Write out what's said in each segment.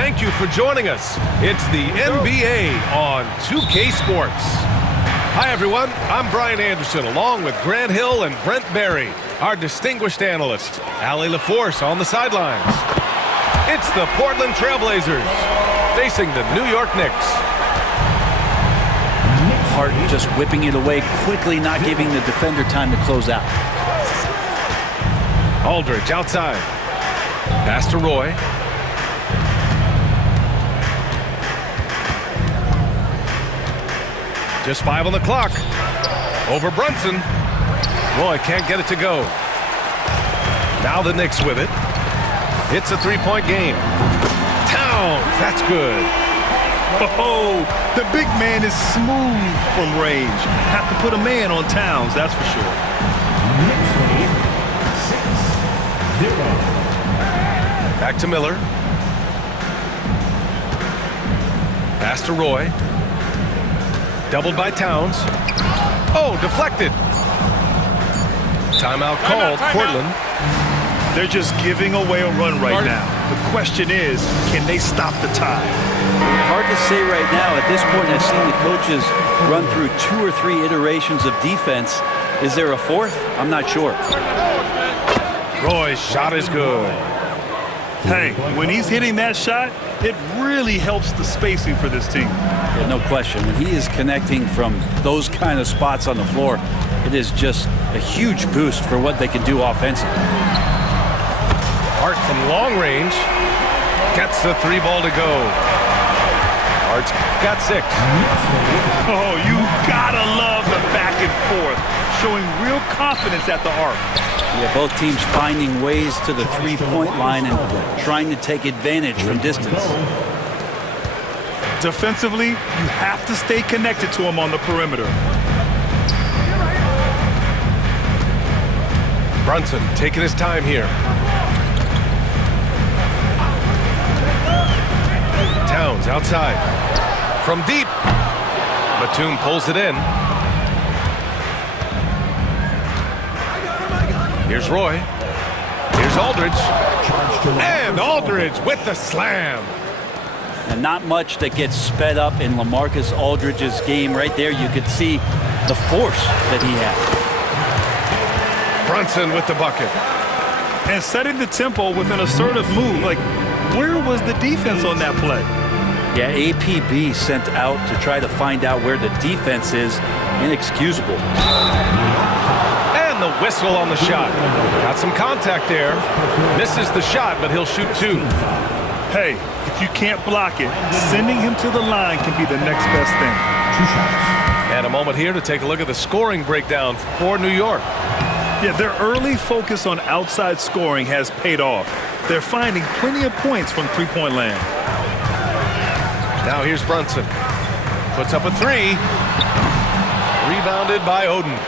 Thank you for joining us. It's the NBA on 2K Sports. Hi, everyone. I'm Brian Anderson, along with Grant Hill and Brent Barry, our distinguished analyst. Allie LaForce on the sidelines. It's the Portland Trailblazers facing the New York Knicks. Harden just whipping it away quickly, not giving the defender time to close out. Aldridge outside. Pass to Roy. Just 5 on the clock. Over Brunson. Roy can't get it to go. Now the Knicks with it. It's a three-point game. Towns, that's good. Oh, the big man is smooth from range. Have to put a man on Towns, that's for sure. Back to Miller. Pass to Roy. Doubled by Towns. Oh, deflected. Timeout called, Portland. They're just giving away a run right now. The question is, can they stop the tide? Hard to say right now. At this point, I've seen the coaches run through 2 or 3 iterations of defense. Is there a fourth? I'm not sure. Roy's shot is good. Hey, when he's hitting that shot, it really helps the spacing for this team. Yeah, no question. When he is connecting from those kind of spots on the floor, it is just a huge boost for what they can do offensively. Hart from long range gets the 3 ball to go. Hart's got 6. Oh, you gotta love the back and forth, showing real confidence at the arc. Yeah, both teams finding ways to the three-point line and trying to take advantage from distance. Defensively, you have to stay connected to him on the perimeter. Brunson taking his time here. Towns outside. From deep. Batum pulls it in. Here's Roy. Here's Aldridge. And Aldridge with the slam. And not much that gets sped up in LaMarcus Aldridge's game. Right there, you could see the force that he had. Brunson with the bucket. And setting the tempo with an assertive move. Like, where was the defense on that play? Yeah, APB sent out to try to find out where the defense is. Inexcusable. And the whistle on the shot. Got some contact there. Misses the shot, but he'll shoot 2. Hey, if you can't block it, sending him to the line can be the next best thing. And a moment here to take a look at the scoring breakdown for New York. Yeah, their early focus on outside scoring has paid off. They're finding plenty of points from three-point land. Now here's Brunson. Puts up a 3. Rebounded by Oden.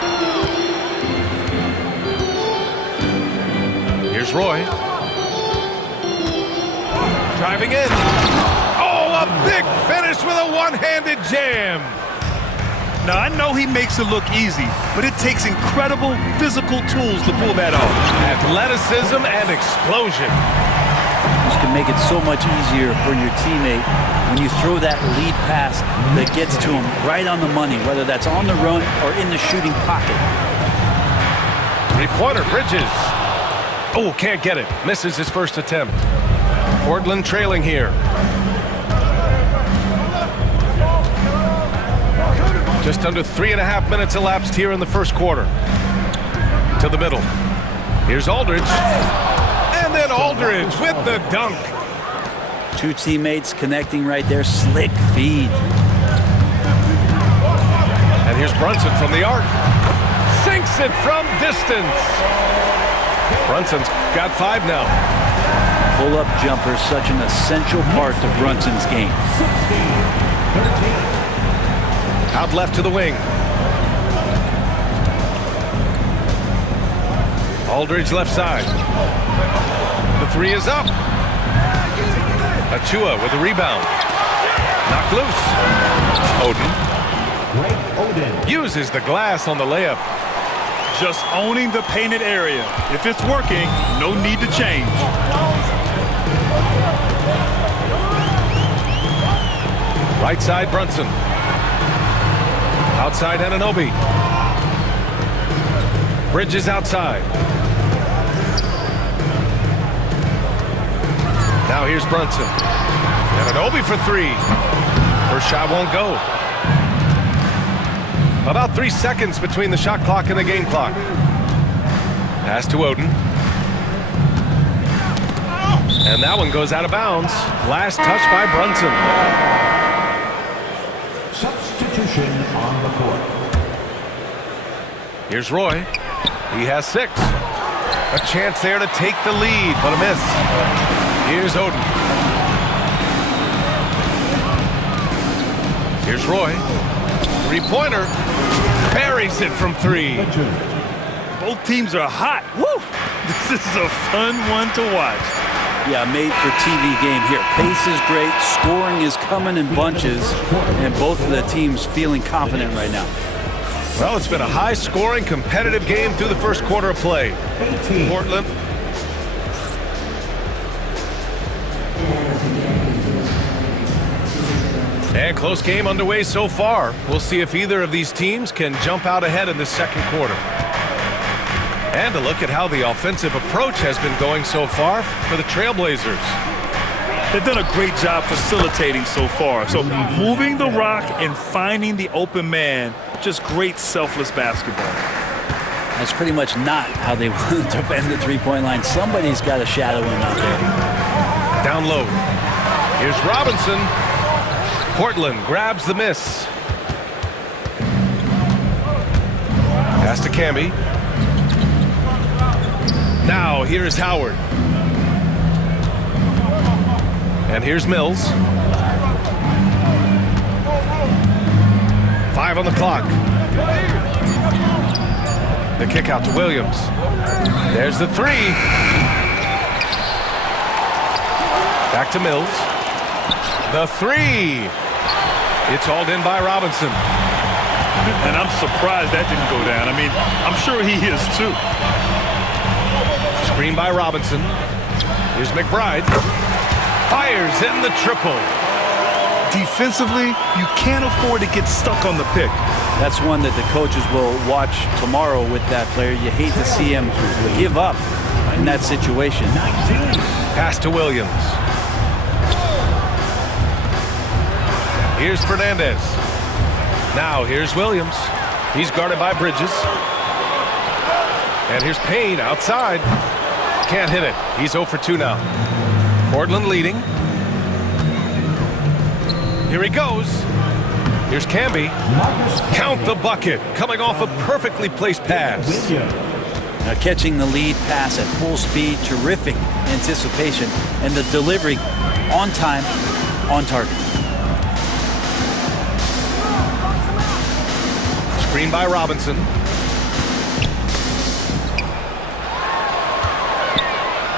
Here's Roy. Driving in. Oh, a big finish with a one-handed jam. Now, I know he makes it look easy, but it takes incredible physical tools to pull that off. Athleticism and explosion. This can make it so much easier for your teammate when you throw that lead pass that gets to him right on the money, whether that's on the run or in the shooting pocket. 3-pointer, Bridges. Oh, can't get it. Misses his first attempt. Portland trailing here. Just under 3.5 minutes elapsed here in the first quarter. To the middle. Here's Aldridge. And then Aldridge with the dunk. 2 teammates connecting right there. Slick feed. And here's Brunson from the arc. Sinks it from distance. Brunson's got 5 now. Pull-up jumper, such an essential part to Brunson's game. Out left to the wing. Aldridge left side. The 3 is up. Achua with the rebound. Knocked loose. Oden uses the glass on the layup. Just owning the painted area. If it's working, no need to change. Right side, Brunson. Outside, Anunoby. Bridges outside. Now here's Brunson. Anunoby for three. First shot won't go. About 3 seconds between the shot clock and the game clock. Pass to Oden. And that one goes out of bounds. Last touch by Brunson. Substitution on the court. Here's Roy. He has 6. A chance there to take the lead, but a miss. Here's Oden. Here's Roy. Three-pointer. Buries it from 3. Both teams are hot. Woo! This is a fun one to watch. Yeah, made for TV game here. Pace is great. Scoring is coming in bunches. And both of the teams feeling confident right now. Well, it's been a high-scoring, competitive game through the first quarter of play. Portland. And close game underway so far. We'll see if either of these teams can jump out ahead in the second quarter. And a look at how the offensive approach has been going so far for the Trailblazers. They've done a great job facilitating so far. So moving the rock and finding the open man, just great selfless basketball. That's pretty much not how they want to defend the three-point line. Somebody's got to shadow him out there. Down low. Here's Robinson. Portland grabs the miss. Pass to Camby. Now here's Howard. And here's Mills. 5 on the clock. The kick out to Williams. There's the 3. Back to Mills. The 3. It's hauled in by Robinson. And I'm surprised that didn't go down. I mean, I'm sure he is too. Screen by Robinson. Here's McBride. Fires in the triple. Defensively, you can't afford to get stuck on the pick. That's one that the coaches will watch tomorrow with that player. You hate to see him give up in that situation. Pass to Williams. Here's Fernandez. Now here's Williams. He's guarded by Bridges. And here's Payne outside. Can't hit it. He's 0 for 2 now. Portland leading. Here he goes. Here's Camby. Count the bucket. Coming off a perfectly placed pass. Now catching the lead pass at full speed. Terrific anticipation. And the delivery on time, on target. Screen by Robinson.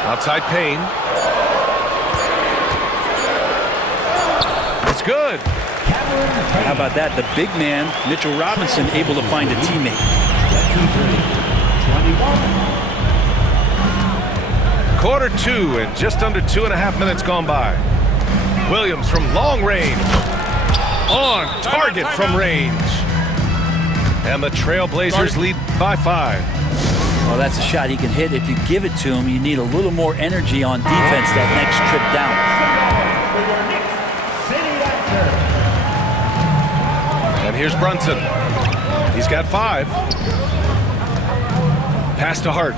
Outside Payne. It's good. How about that? The big man, Mitchell Robinson, able to find a teammate. Quarter 2 and just under 2.5 minutes gone by. Williams from long range. On target from range. And the Trailblazers lead by 5. Well, that's a shot he can hit. If you give it to him, you need a little more energy on defense that next trip down. And here's Brunson. He's got 5. Pass to Hart.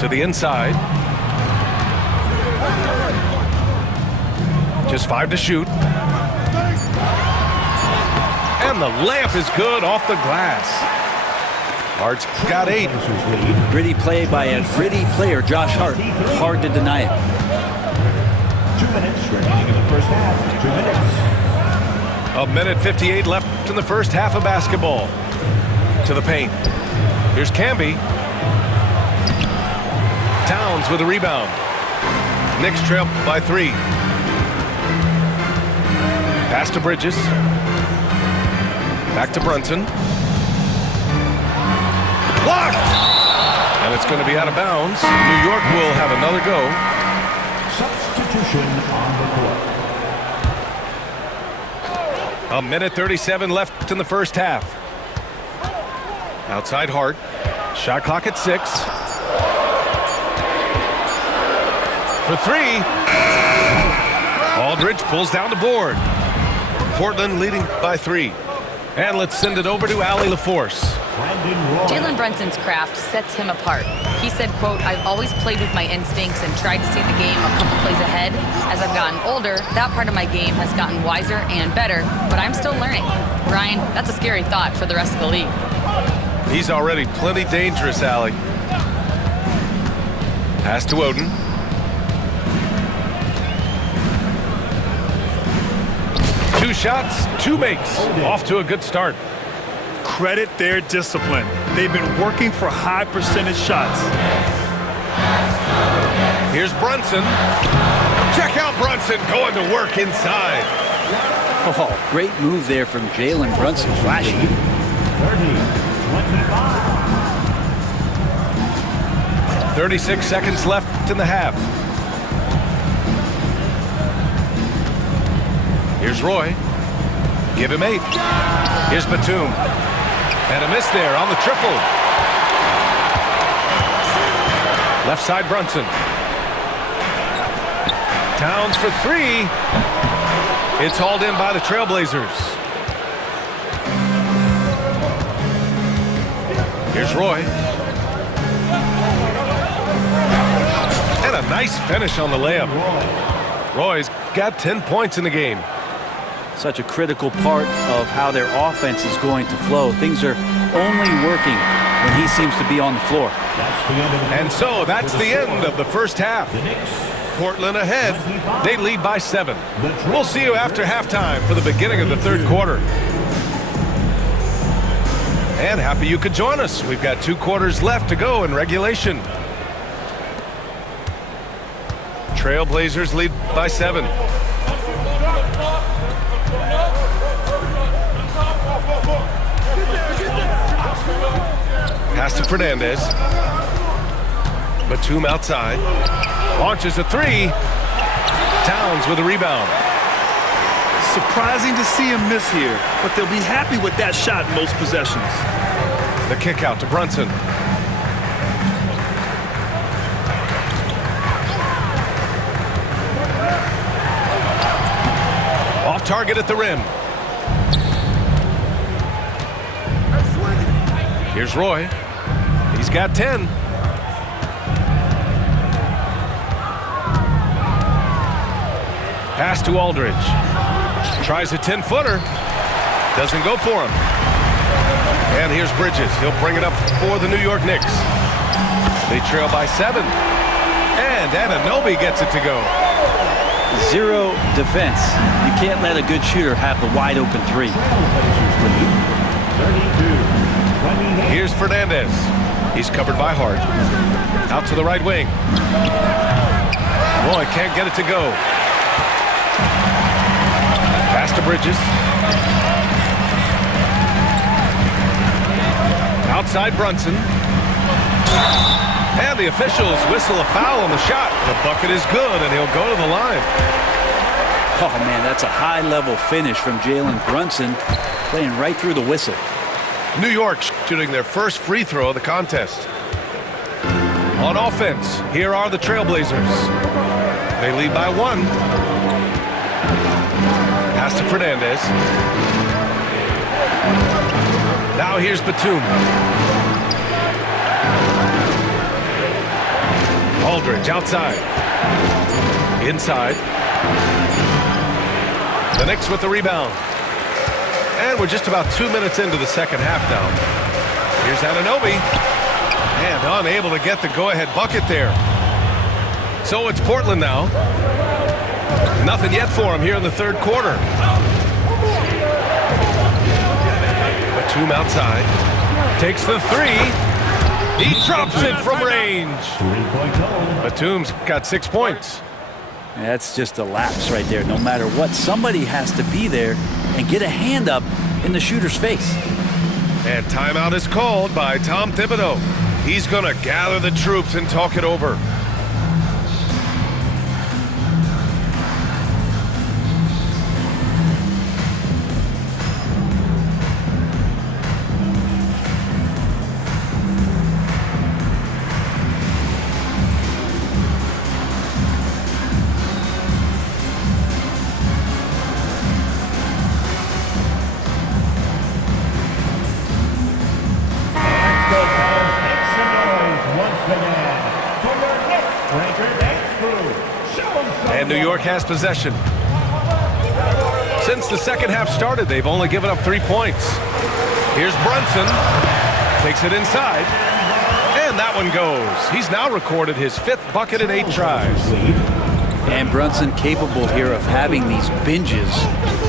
To the inside. Just 5 to shoot. And the layup is good off the glass. Hart's got 8. Gritty play by a gritty player, Josh Hart. Hard to deny it. 2 minutes remaining in the first half. 2 minutes. 1:58 left in the first half of basketball. To the paint. Here's Camby. Towns with a rebound. Knicks trail by 3. Pass to Bridges. Back to Brunson. Blocked! And it's going to be out of bounds. New York will have another go. Substitution Action on the court. A minute 37 left in the first half. Outside Hart. Shot clock at 6. For 3. Aldridge pulls down the board. Portland leading by 3. And let's send it over to Allie LaForce. Jalen Brunson's craft sets him apart. He said, quote, "I've always played with my instincts and tried to see the game a couple plays ahead. As I've gotten older, that part of my game has gotten wiser and better, but I'm still learning." Brian, that's a scary thought for the rest of the league. He's already plenty dangerous, Allie. Pass to Oden. Two shots, 2 makes. Off to a good start. Credit their discipline. They've been working for high percentage shots. Here's Brunson. Check out Brunson going to work inside. Oh, great move there from Jalen Brunson. Flashy. 30-25. 36 seconds left in the half. Here's Roy. Give him 8. Here's Batum. And a miss there on the triple. Left side Brunson. Towns for 3. It's hauled in by the Trailblazers. Here's Roy. And a nice finish on the layup. Roy's got 10 points in the game. Such a critical part of how their offense is going to flow. Things are only working when he seems to be on the floor. And so that's the end of the first half. Portland ahead. They lead by 7. We'll see you after halftime for the beginning of the third quarter. And happy you could join us. We've got 2 quarters left to go in regulation. Trailblazers lead by 7. Pass to Fernandez. Batum outside. Launches a 3. Towns with a rebound. Surprising to see him miss here, but they'll be happy with that shot in most possessions. The kick out to Brunson. Off target at the rim. Here's Roy. He's got 10. Pass to Aldridge. Tries a 10-footer. Doesn't go for him. And here's Bridges. He'll bring it up for the New York Knicks. They trail by 7. And Anunoby gets it to go. 0 defense. You can't let a good shooter have the wide open 3. 32-28. Here's Fernandez. He's covered by Hart. Out to the right wing. Roy can't get it to go. Pass to Bridges. Outside Brunson. And the officials whistle a foul on the shot. The bucket is good, and he'll go to the line. Oh, man, that's a high-level finish from Jalen Brunson, playing right through the whistle. New York shooting their first free throw of the contest. On offense, here are the Trailblazers. They lead by 1. Pass to Fernandez. Now here's Batum. Aldridge outside. Inside. The Knicks with the rebound. And we're just about 2 minutes into the second half now. Here's Anunoby. And unable to get the go-ahead bucket there. So it's Portland now. Nothing yet for him here in the third quarter. Batum outside. Takes the 3. He drops it from range. Batum's got 6 points. That's just a lapse right there. No matter what, somebody has to be there and get a hand up in the shooter's face. And timeout is called by Tom Thibodeau. He's going to gather the troops and talk it over. And New York has possession. Since the second half started, they've only given up 3 points. Here's Brunson. Takes it inside. And that one goes. He's now recorded his 5th bucket in 8 tries. And Brunson capable here of having these binges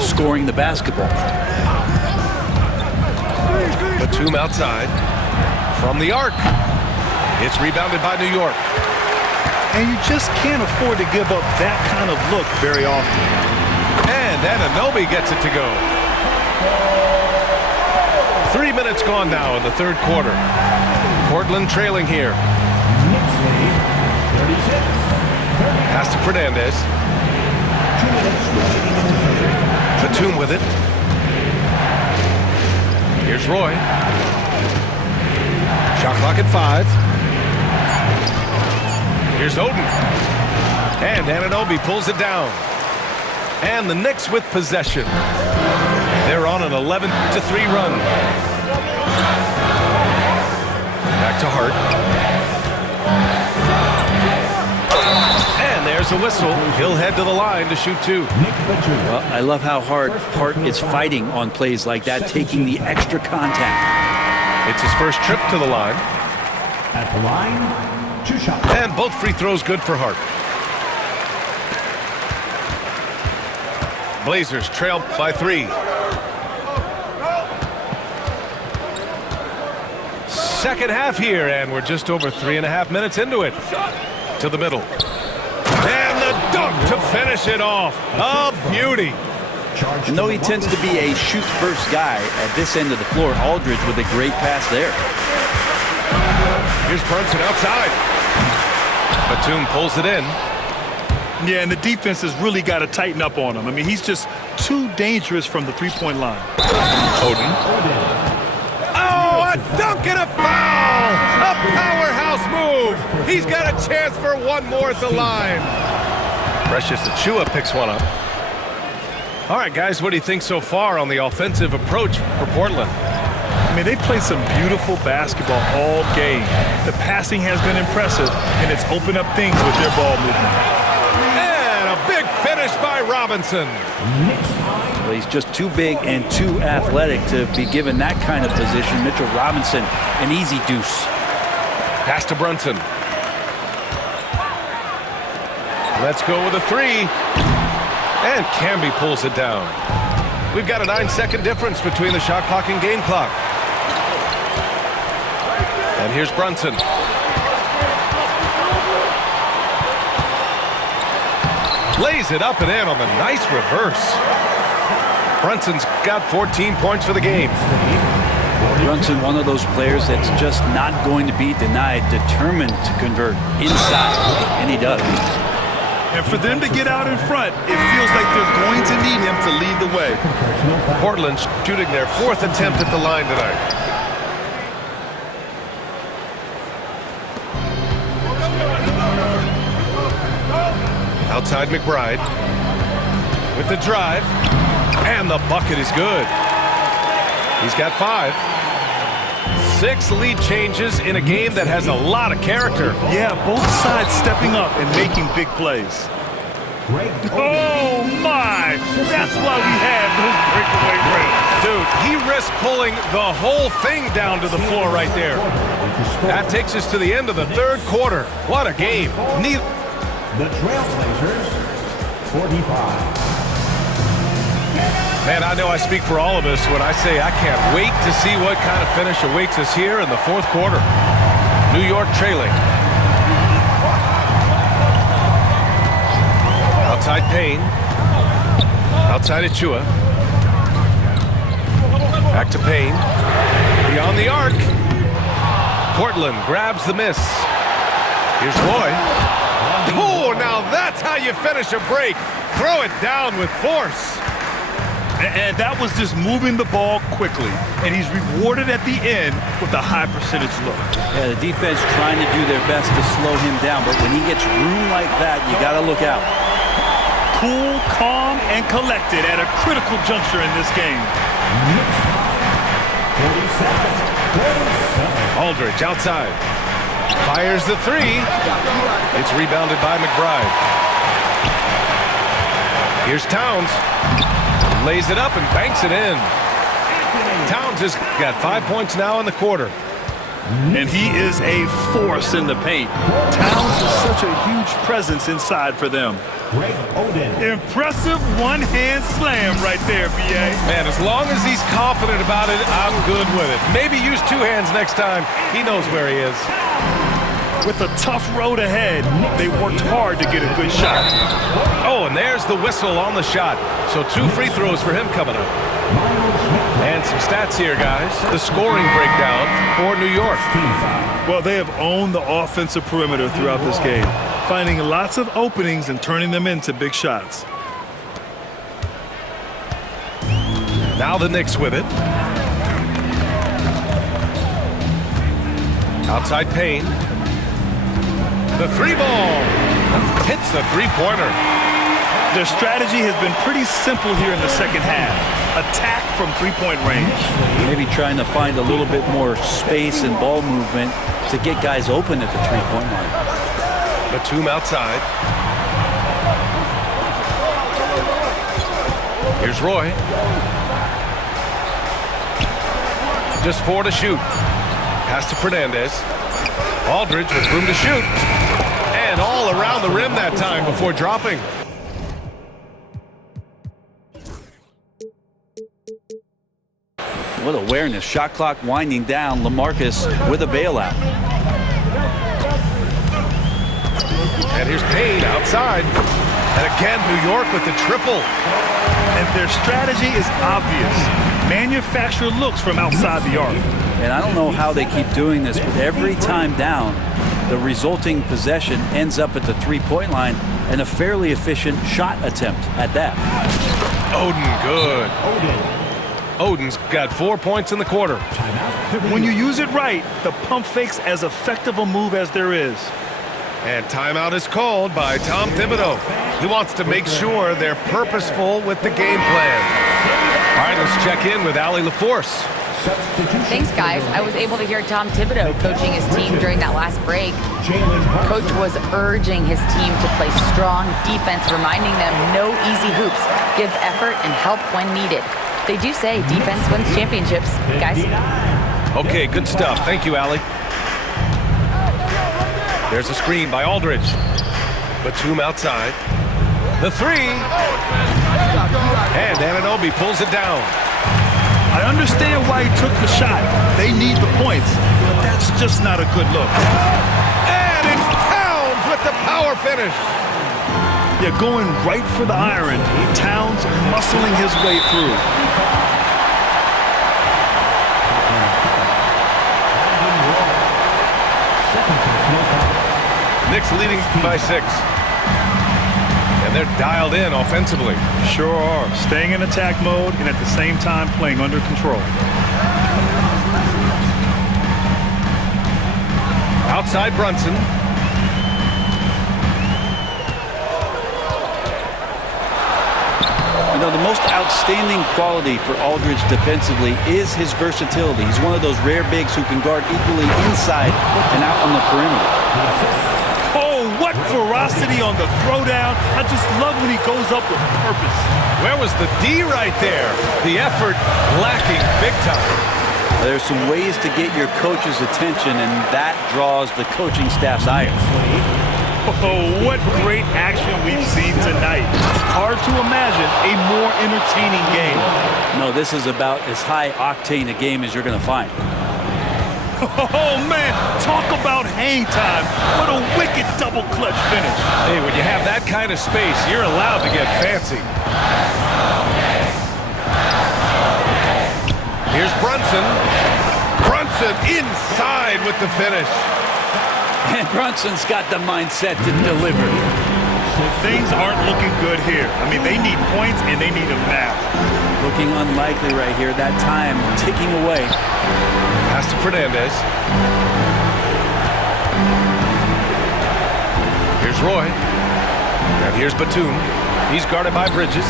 scoring the basketball. Batum outside. From the arc. It's rebounded by New York. And you just can't afford to give up that kind of look very often. And Anunoby gets it to go. 3 minutes gone now in the third quarter. Portland trailing here. Pass to Fernandez. Batum with it. Here's Roy. Shot clock at 5. Here's Oden. And Anunoby pulls it down. And the Knicks with possession. They're on an 11-3 run. Back to Hart. And there's a whistle. He'll head to the line to shoot 2. Well, I love how hard Hart is fighting on plays like that, taking the extra contact. It's his first trip to the line. At the line, 2 shots. And both free throws good for Hart. Blazers trail by 3. Second half here, and we're just over 3.5 minutes into it. To the middle. And the dunk to finish it off. A beauty. And though he tends to be a shoot-first guy at this end of the floor, Aldridge with a great pass there. Here's Brunson outside. Batum pulls it in. Yeah, and the defense has really got to tighten up on him. I mean, he's just too dangerous from the three-point line. Oden. Oh, a dunk and a foul! A powerhouse move! He's got a chance for one more at the line. Precious Achiuwa picks one up. All right, guys, what do you think so far on the offensive approach for Portland? I mean, they played some beautiful basketball all game. The passing has been impressive, and it's opened up things with their ball movement. And a big finish by Robinson. Well, he's just too big and too athletic to be given that kind of position. Mitchell Robinson, an easy deuce. Pass to Brunson. Let's go with a 3. And Camby pulls it down. We've got a 9-second difference between the shot clock and game clock. And here's Brunson. Lays it up and in on the nice reverse. Brunson's got 14 points for the game. Brunson, one of those players that's just not going to be denied, determined to convert inside, and he does. And for them to get out in front, it feels like they're going to need him to lead the way. Portland shooting their 4th attempt at the line tonight. Outside McBride with the drive, and the bucket is good. He's got 5. 6 lead changes in a game that has a lot of character. Yeah, both sides stepping up and making big plays. Oh my! That's why we have those breakaway rates. Dude, he risked pulling the whole thing down to the floor right there. That takes us to the end of the third quarter. What a game. The Trailblazers, 45. Man, I know I speak for all of us when I say I can't wait to see what kind of finish awaits us here in the fourth quarter. New York trailing. Outside Payne. Outside Achiuwa. Back to Payne. Beyond the arc. Portland grabs the miss. Here's Roy. Oh, now that's how you finish a break. Throw it down with force. And that was just moving the ball quickly. And he's rewarded at the end with a high percentage look. Yeah, the defense trying to do their best to slow him down, but when he gets room like that, you got to look out. Cool, calm, and collected at a critical juncture in this game. 47. Aldridge outside. Fires the three. It's rebounded by McBride. Here's Towns. Lays it up and banks it in. Towns has got 5 points now in the quarter. And he is a force in the paint. Towns is such a huge presence inside for them. Greg Oden. Impressive one-hand slam right there, B.A. Man, as long as he's confident about it, I'm good with it. Maybe use two hands next time. He knows where he is. With a tough road ahead, they worked hard to get a good shot. Oh, and there's the whistle on the shot. So 2 free throws for him coming up. And some stats here, guys. The scoring breakdown for New York. Well, they have owned the offensive perimeter throughout this game, finding lots of openings and turning them into big shots. Now the Knicks with it. Outside Payne. The three ball. Hits the three-pointer. Their strategy has been pretty simple here in the second half. Attack from three-point range. Maybe trying to find a little bit more space and ball movement to get guys open at the three-point line. Batum outside. Here's Roy. Just 4 to shoot. Pass to Fernandez. Aldridge with room to shoot. And all around the rim that time before dropping. What awareness. Shot clock winding down. LaMarcus with a bailout. And here's Payne outside. And again, New York with the triple. And their strategy is obvious. Manufacture looks from outside the arc. And I don't know how they keep doing this, but every time down, the resulting possession ends up at the three-point line and a fairly efficient shot attempt at that. Oden, good. Oden's got 4 points in the quarter. When you use it right, the pump fake's as effective a move as there is. And timeout is called by Tom Thibodeau. He wants to make sure they're purposeful with the game plan. All right, let's check in with Allie LaForce. Thanks, guys. I was able to hear Tom Thibodeau coaching his team during that last break. Coach was urging his team to play strong defense, reminding them no easy hoops, give effort and help when needed. They do say defense wins championships, guys. Okay, good stuff. Thank you, Allie. There's a screen by Aldridge. Batum outside. The three. And Anunoby pulls it down. I understand why he took the shot. They need the points, but that's just not a good look. And it's Towns with the power finish. Yeah, going right for the iron. Towns muscling his way through. Knicks leading by 6. And they're dialed in offensively. Sure are. Staying in attack mode and at the same time playing under control. Outside Brunson. You know, the most outstanding quality for Aldridge defensively is his versatility. He's one of those rare bigs who can guard equally inside and out on the perimeter. Oh, what ferocity on the throwdown. I just love when he goes up with purpose. Where was the D right there? The effort lacking big time. There's some ways to get your coach's attention, and that draws the coaching staff's ire. Oh, what great action we've seen tonight. Hard to imagine a more entertaining game. No, this is about as high-octane a game as you're going to find. Oh, man, talk about hang time. What a wicked double clutch finish. Hey, when you have that kind of space, you're allowed to get fancy. Here's Brunson. Brunson inside with the finish. And Brunson's got the mindset to deliver. Things aren't looking good here. I mean, they need points, and they need them now. Looking unlikely right here. That time ticking away. Pass to Fernandez. Here's Roy. And here's Batum. He's guarded by Bridges.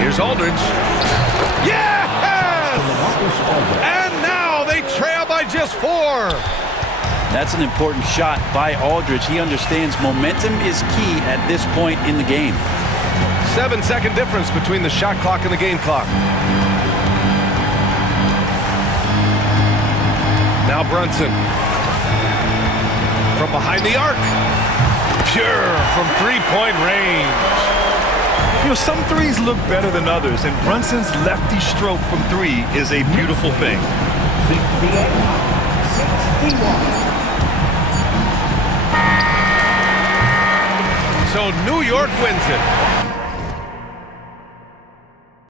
Here's Aldridge. Yes! And now they trail by just 4. That's an important shot by Aldridge. He understands momentum is key at this point in the game. 7-second difference between the shot clock and the game clock. Now Brunson. From behind the arc. Pure from three-point range. You know, some threes look better than others, and Brunson's lefty stroke from 3 is a beautiful thing. 61. So New York wins it.